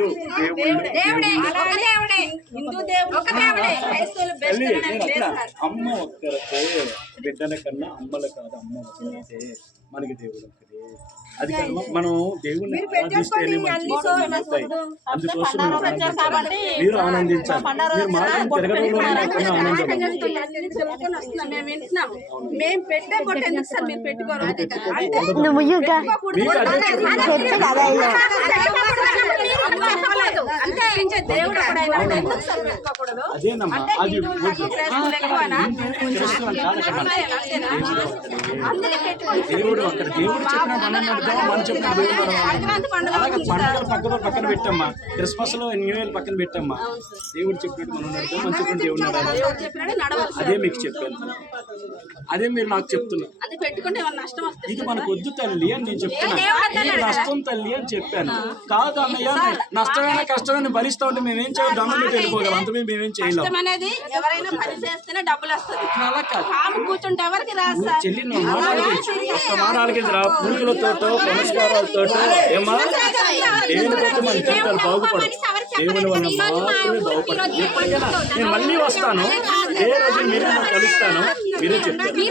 రెండు దేవుళ్ళు దేవుడే. ఒక దేవుడే. హిందూ దేవుడు. ఒక దేవుడే. క్రైస్తవులు బెస్ట్ తల్లి నేను లేదు అట్లా సార్ అమ్మ ఒక్కరితే బిడ్డల కన్నా అమ్మల కాదు అమ్మ ఒక్కరితే మనకి దేవుడు ఒక్కడే. అది మనం ఆరాధిస్తేనే మంచి అవుతాయి అందుకోసం మీరు ఆనందించాలి. మీరు తిరగడంలో ఆనందం మేము వింటున్నాం మేము పెట్టే పొట్టు ఎందుకు సార్ మీరు పెట్టుకోరు. అంటే నువ్వు ఇంకా మీకు అదే చెప్పు కదా ఇక. చెప్పలేదు ఎందుకు. క్రైస్తవులు ఎక్కువనా? పెట్టుకోండి దేవుడు అక్కడ దేవుడు చెప్పిన మనం నడుద్దాం మనం చెప్పిన దేవుడు పండుగ పక్కన పక్కన పెట్టమ్మా. క్రిస్మస్లో న్యూ ఇయర్ పక్కన పెట్టమ్మా. దేవుడు చెప్పినట్టు మనం నడుద్దాం మనం చెప్పిన దేవుడు నడవాలి. అదే మీకు చెప్పాను. అదే మీరు నాకు చెప్తున్నా. అది పెట్టుకుంటే ఏమన్నా నష్టం వస్తుంది ఇది మనకు వద్దు తల్లి అని నేను చెప్తున్నా. ఇది నష్టం తల్లి అని చెప్పాను. కాదు అన్నయ్య నష్టమైన కష్టమైన భరిస్తా ఉంటే మేమేం చేయాలి దండం పెట్టి వెళ్ళిపోగలం అంత మేమేం చేయలేం. కష్టం అనేది ఎవరైనా పని చేస్తేనే డబ్బులు వస్తుంది అలా కాదు. కాము కూర్చుంటే ఎవరికి రాదు సార్? చెల్లి నువ్వు మారాలకి ఒక్క మారాలకి రా. పూజలతోటో పునస్కారాలతో ఏమా దేవుని బట్టి మన జీవితాలు బాగుపడదు నేను మళ్ళీ వస్తాను. ఏ రోజు మీరు కలుస్తాను మీరే చెప్తాను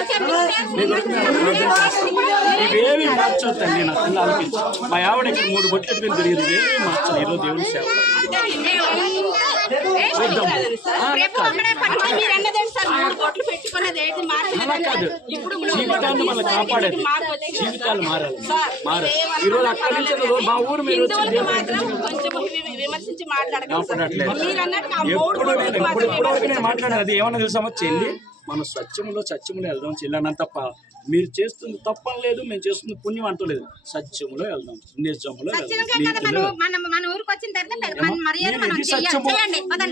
ఇవేవి మార్చొద్దండి నేను అసలు ఆలోచించి మా ఆవిడ మూడు బొట్లు ఎట్టుకుని తిరిగింది. ఇవేవి మార్చను ఈరోజు దేవుని సేవ. జీవితాన్ని మనం కాపాడేది. జీవితాలు మారాలి. మారాలి. ఈరోజు అక్కడి నుంచి మా ఊరు మీరు వచ్చి విమర్శించి మాట్లాడకండి మీరు అది ఏమన్నా తెలుసా చెల్లి? మనం సత్యంలో సత్యంలో వెళ్దాం చెల్లాన తప్ప మీరు చేస్తుంది తప్పని లేదు మేము చేస్తుంది పుణ్యం అంటలేదు సత్యంలో వెళ్దాం నిజంలో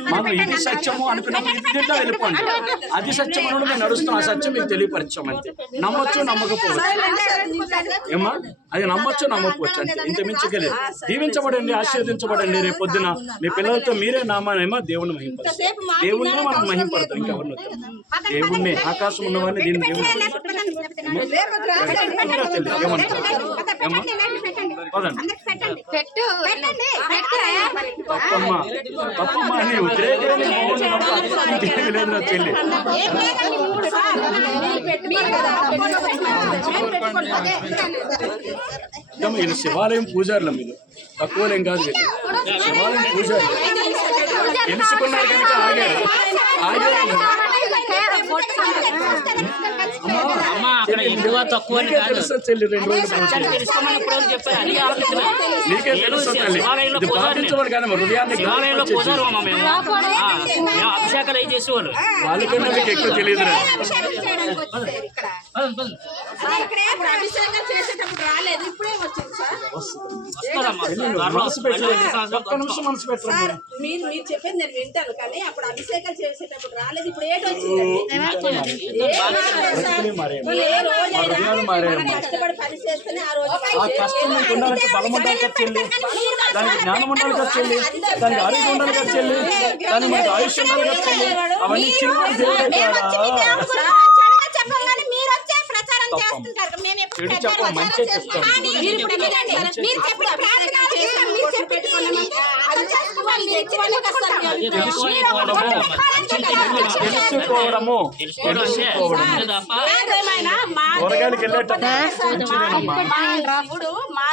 మనం ఇది సత్యము అనుకున్నప్పుడు వెళ్ళిపోండి. అది సత్యం అని మేము నడుస్తున్నాం ఆ సత్యం మీకు తెలియపరిచాం అంతే. నమ్మొచ్చు నమ్మకపోవచ్చు. ఏమా? అది నమ్మచ్చు నమ్మకపోవచ్చు అంతే. ఇంత మించగలేదు దీవించబడండి ఆశీర్వదించబడండి రేపు పొద్దున మీ పిల్లలతో మీరే నామానేమో దేవుని మహింపడతాం దేవుణ్ణి మనం మహింపడతాం ఇంకెవరిని దేవుని దేవుణ్ణి ఆకాశం ఉన్నవాడిని దీన్ని తప్పమ్మ తప్పమ్మ అని లేదు నా చెల్లి వీళ్ళు శివాలయం పూజారులు మీరు తక్కువలేం కాదు వీళ్ళు శివాలయం పూజారులు తెలుసుకున్నారు కనుక ఆగారు ఆగారు అమ్మా అక్కడ ఇందువా తక్కువ కాదు. శివాలయంలో పోసారు అమ్మ మేము. అభిషేకాలు అయి చేసేవాళ్ళు. వాళ్ళకన్నా మీకు ఎక్కువ తెలియదు అభిషేకం చేసేటప్పుడు రాలేదు ఇప్పుడే వచ్చింది సార్? సార్ మీరు మీరు చెప్పేది నేను వింటాను కానీ అప్పుడు అభిషేకాలు చేసేటప్పుడు రాలేదు ఇప్పుడు ఏటి వచ్చిందండి కష్టపడి పని చేస్తేనే ఆ రోజు కష్టం ఉండాలంటే బలం ప్రచారం చేస్తుంటారు చెడు చెప్ప మంచి తెలుసుకోవడము. కూరగాయలకి వెళ్ళేటప్పుడు మా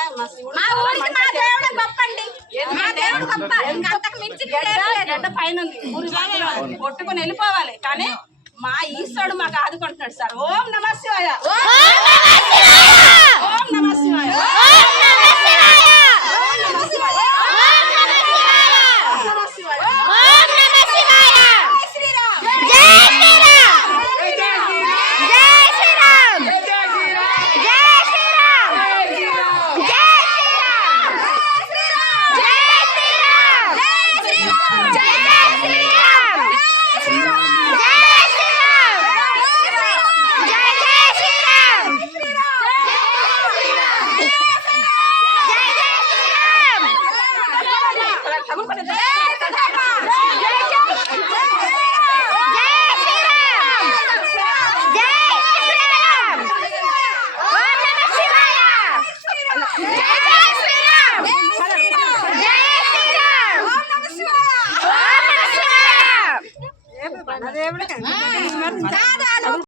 ఊరికి మా దేవుడు గొప్ప అండి మా దేవుడు గొప్ప. ఇంకంతకు మించి పైన ఉంది వెళ్ళిపోవాలి. కానీ మా ఈశ్వరుడు మాకు ఆదుకుంటున్నాడు సార్. ఓం నమ శివాయ. కాదు